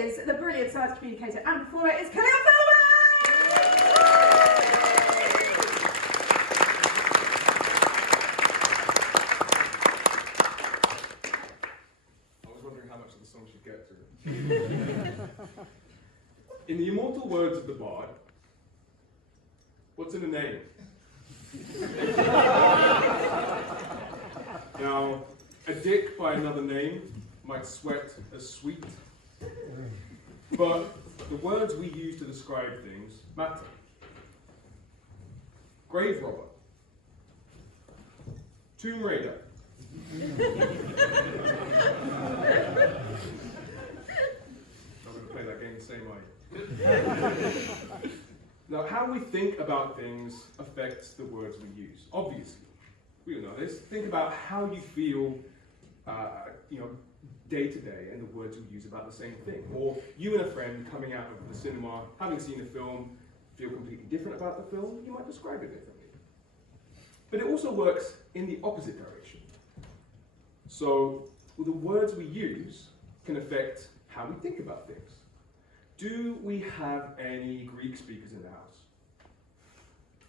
is the brilliant science communicator and performer, it's Khalil Philbin! I was wondering how much of the song she'd get through. In the immortal words of the bard, what's in a name? Now, a dick by another name might sweat as sweet, but the words we use to describe things matter. Grave robber, tomb raider, I'm going to play that game the same way. Now, how we think about things affects the words we use. Obviously, we all know this. Think about how you feel, day to day, and the words we use about the same thing. Or you and a friend coming out of the cinema, having seen a film, feel completely different about the film. You might describe it differently. But it also works in the opposite direction. So, the words we use can affect how we think about things. Do we have any Greek speakers in the house?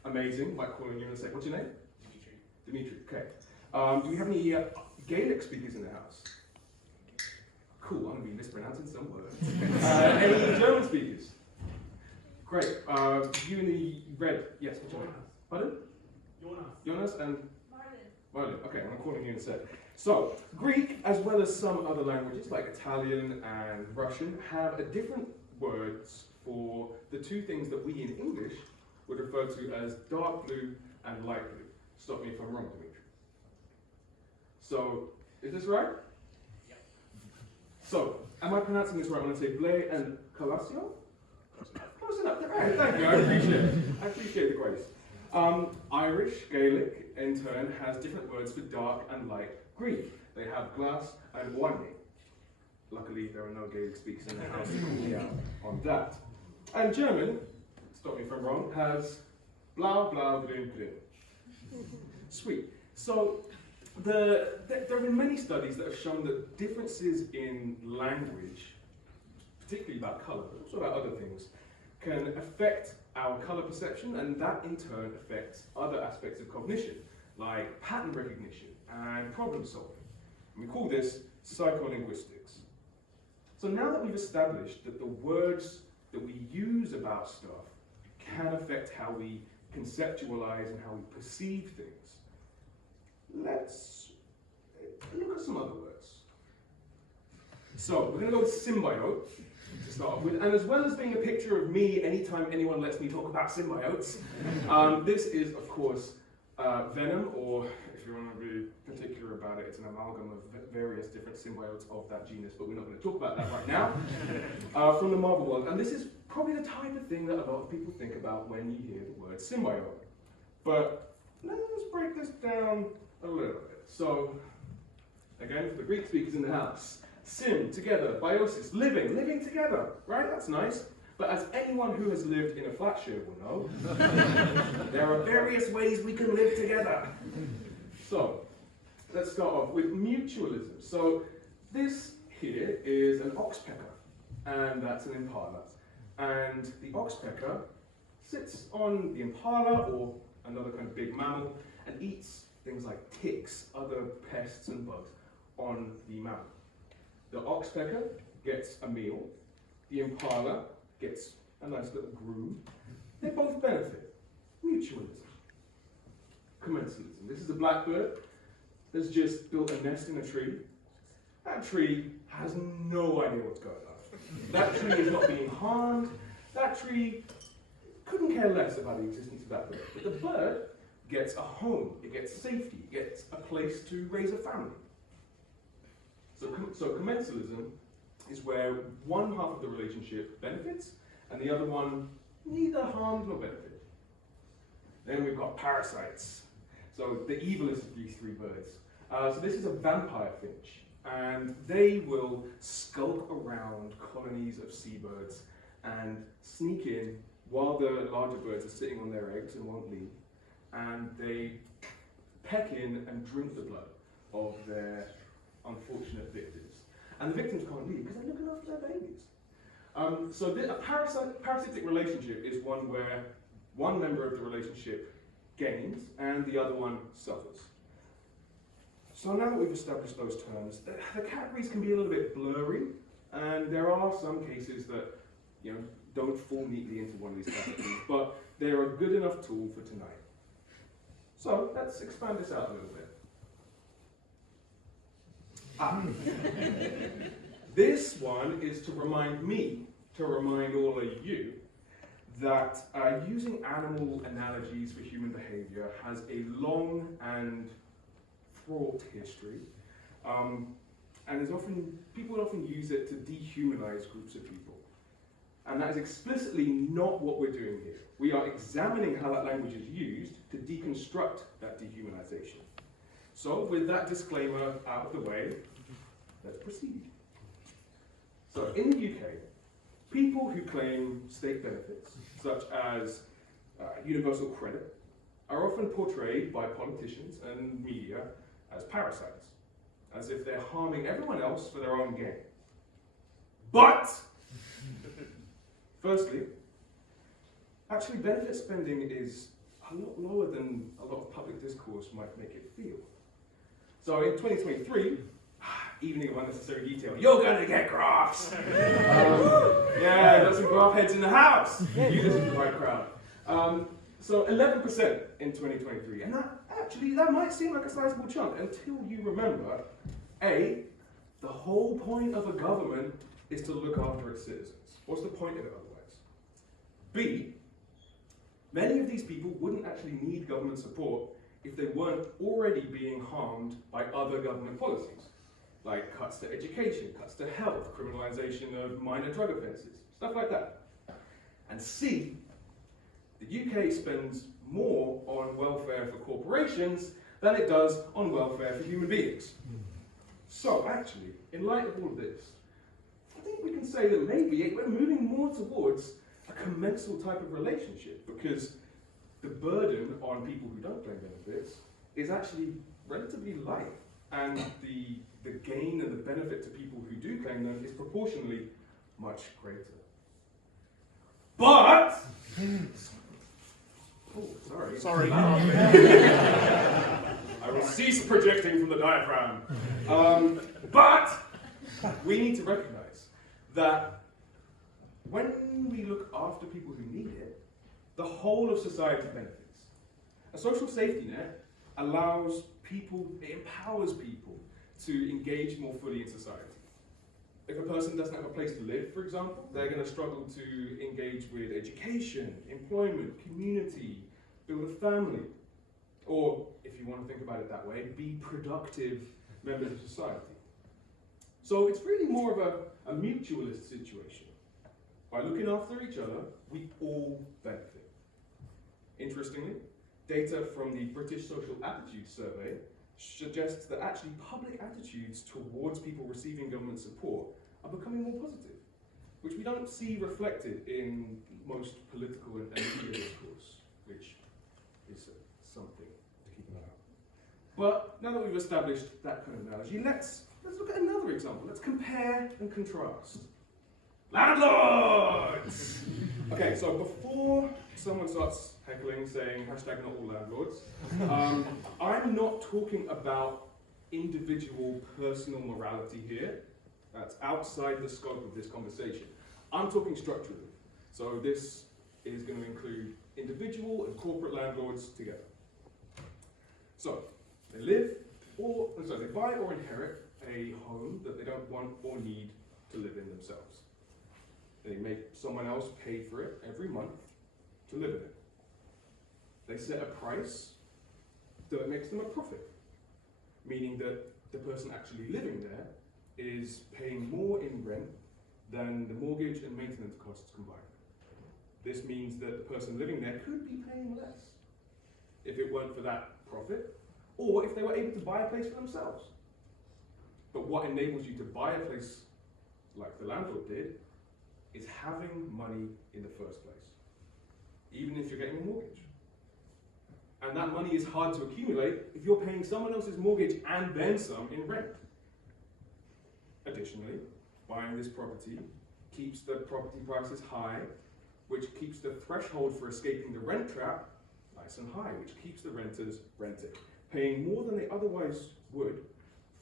Amazing. Might call on you in a sec. What's your name? Dimitri. Okay. Do we have any Gaelic speakers in the house? Cool. I'm going to be mispronouncing some words. Any German speakers? Great. You in the red. Yes. What's your name? Pardon? Jonas and Marlin. Okay. I'm calling you in a sec. So, Greek, as well as some other languages like Italian and Russian, have a different words for the two things that we in English would refer to as dark blue and light blue. Stop me if I'm wrong, Dimitri. So, is this right? Yeah. So, am I pronouncing this right when I say Blay and Calasio? Close enough. Right, thank you, I appreciate it. I appreciate the grace. Irish, Gaelic, in turn, has different words for dark and light Greek. They have glass and wine. Luckily, there are no Gaelic speakers in the house to call me out on that. And German, stop me if I'm wrong, has blau, blau, blue, blue. Sweet. So, there have been many studies that have shown that differences in language, particularly about colour, but also about other things, can affect our colour perception, and that in turn affects other aspects of cognition, like pattern recognition and problem solving. And we call this psycholinguistics. So now that we've established that the words that we use about stuff can affect how we conceptualize and how we perceive things, let's look at some other words. So we're going to go with symbiote to start off with, and as well as being a picture of me anytime anyone lets me talk about symbiotes, this is of course venom, or if you want to be particular about it, it's an amalgam of various different symbiotes of that genus, but we're not going to talk about that right now, from the Marvel world. And this is probably the type of thing that a lot of people think about when you hear the word symbiote. But let's break this down a little bit. So, again, for the Greek speakers in the house, sim, together, biosis, living together, right? That's nice. But as anyone who has lived in a flat share will know, there are various ways we can live together. So, let's start off with mutualism. So, this here is an oxpecker, and that's an impala. And the oxpecker sits on the impala, or another kind of big mammal, and eats things like ticks, other pests and bugs, on the mammal. The oxpecker gets a meal, the impala gets a nice little groom. They both benefit. Mutualism. Commensalism. This is a blackbird that's just built a nest in a tree. That tree has no idea what's going on. That tree is not being harmed. That tree couldn't care less about the existence of that bird. But the bird gets a home, it gets safety, it gets a place to raise a family. So commensalism is where one half of the relationship benefits and the other one neither harms nor benefits. Then we've got parasites. So the evilest of these three birds. So this is a vampire finch, and they will skulk around colonies of seabirds and sneak in while the larger birds are sitting on their eggs and won't leave, and they peck in and drink the blood of their unfortunate victims. And the victims can't leave because they're looking after their babies. A parasitic relationship is one where one member of the relationship gains and the other one suffers. So now that we've established those terms, the categories can be a little bit blurry, and there are some cases that don't fall neatly into one of these categories, but they're a good enough tool for tonight. So let's expand this out a little bit. This one is to remind me, to remind all of you, that using animal analogies for human behavior has a long and fraught history, and people often use it to dehumanize groups of people. And that is explicitly not what we're doing here. We are examining how that language is used to deconstruct that dehumanization. So with that disclaimer out of the way, let's proceed. So in the UK, people who claim state benefits, such as universal credit, are often portrayed by politicians and media as parasites, as if they're harming everyone else for their own gain. But, firstly, actually benefit spending is a lot lower than a lot of public discourse might make it feel. So in 2023, evening of unnecessary detail, you're gonna get graphs! Yeah, got some graph heads in the house! You listen to the right crowd. So 11% in 2023, and that might seem like a sizable chunk until you remember, A, the whole point of a government is to look after its citizens. What's the point of it otherwise? B, many of these people wouldn't actually need government support if they weren't already being harmed by other government policies, like cuts to education, cuts to health, criminalization of minor drug offenses, stuff like that. And C, the UK spends more on welfare for corporations than it does on welfare for human beings. So actually, in light of all of this, I think we can say that maybe we're moving more towards a commensal type of relationship, because the burden on people who don't claim benefits is actually relatively light, and the gain and the benefit to people who do claim them is proportionally much greater. But, oh, sorry. I will cease projecting from the diaphragm. But we need to recognize that when we look after people who need it, the whole of society benefits. A social safety net allows people, it empowers people to engage more fully in society. If a person doesn't have a place to live, for example, they're going to struggle to engage with education, employment, community, build a family, or, if you want to think about it that way, be productive members of society. So it's really more of a mutualist situation. By looking after each other, we all benefit. Interestingly, data from the British Social Attitude Survey suggests that actually public attitudes towards people receiving government support are becoming more positive, which we don't see reflected in most political and media discourse, which is something to keep an eye on. But now that we've established that kind of analogy, let's look at another example. Let's compare and contrast. Landlords! Okay, so before someone starts heckling, saying hashtag not all landlords, I'm not talking about individual personal morality here. That's outside the scope of this conversation. I'm talking structurally. So this is going to include individual and corporate landlords together. So they buy or inherit a home that they don't want or need to live in themselves. They make someone else pay for it every month to live in it. They set a price that makes them a profit, meaning that the person actually living there is paying more in rent than the mortgage and maintenance costs combined. This means that the person living there could be paying less if it weren't for that profit, or if they were able to buy a place for themselves. But what enables you to buy a place like the landlord did is having money in the first place, even if you're getting a mortgage. And that money is hard to accumulate if you're paying someone else's mortgage and then some in rent. Additionally, buying this property keeps the property prices high, which keeps the threshold for escaping the rent trap nice and high, which keeps the renters renting, paying more than they otherwise would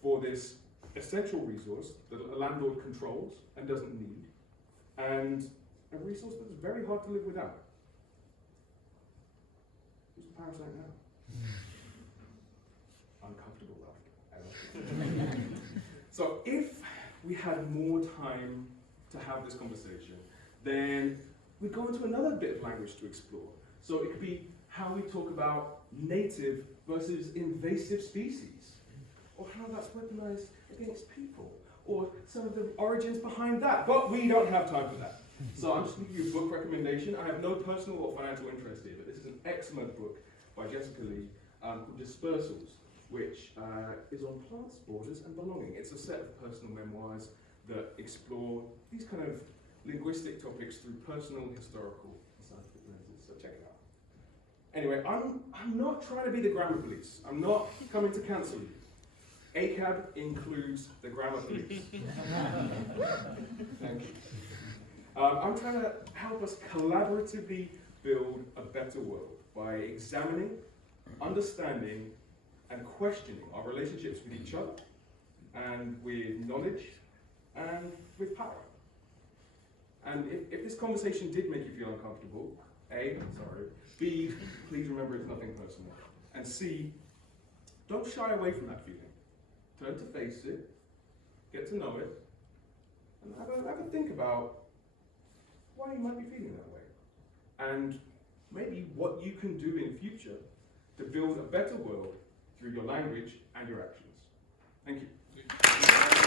for this essential resource that a landlord controls and doesn't need, and a resource that is very hard to live without. Who's the parasite now? Uncomfortable laughter. So if we had more time to have this conversation, then we'd go into another bit of language to explore. So it could be how we talk about native versus invasive species, or how that's weaponized against people, or some of the origins behind that. But we don't have time for that. So I'm just going to give you a book recommendation. I have no personal or financial interest here, but this is an excellent book by Jessica Lee called Dispersals, which is on plants, borders, and belonging. It's a set of personal memoirs that explore these kind of linguistic topics through personal, historical, and scientific lenses. So check it out. Anyway, I'm not trying to be the grammar police. I'm not coming to cancel you. AEOUD includes the grammar police. Thank you. I'm trying to help us collaboratively build a better world by examining, understanding, and questioning our relationships with each other, and with knowledge, and with power. And if this conversation did make you feel uncomfortable, A, sorry, B, please remember it's nothing personal, and C, don't shy away from that feeling. Turn to face it, get to know it, and have a think about why you might be feeling that way, and maybe what you can do in future to build a better world through your language and your actions. Thank you.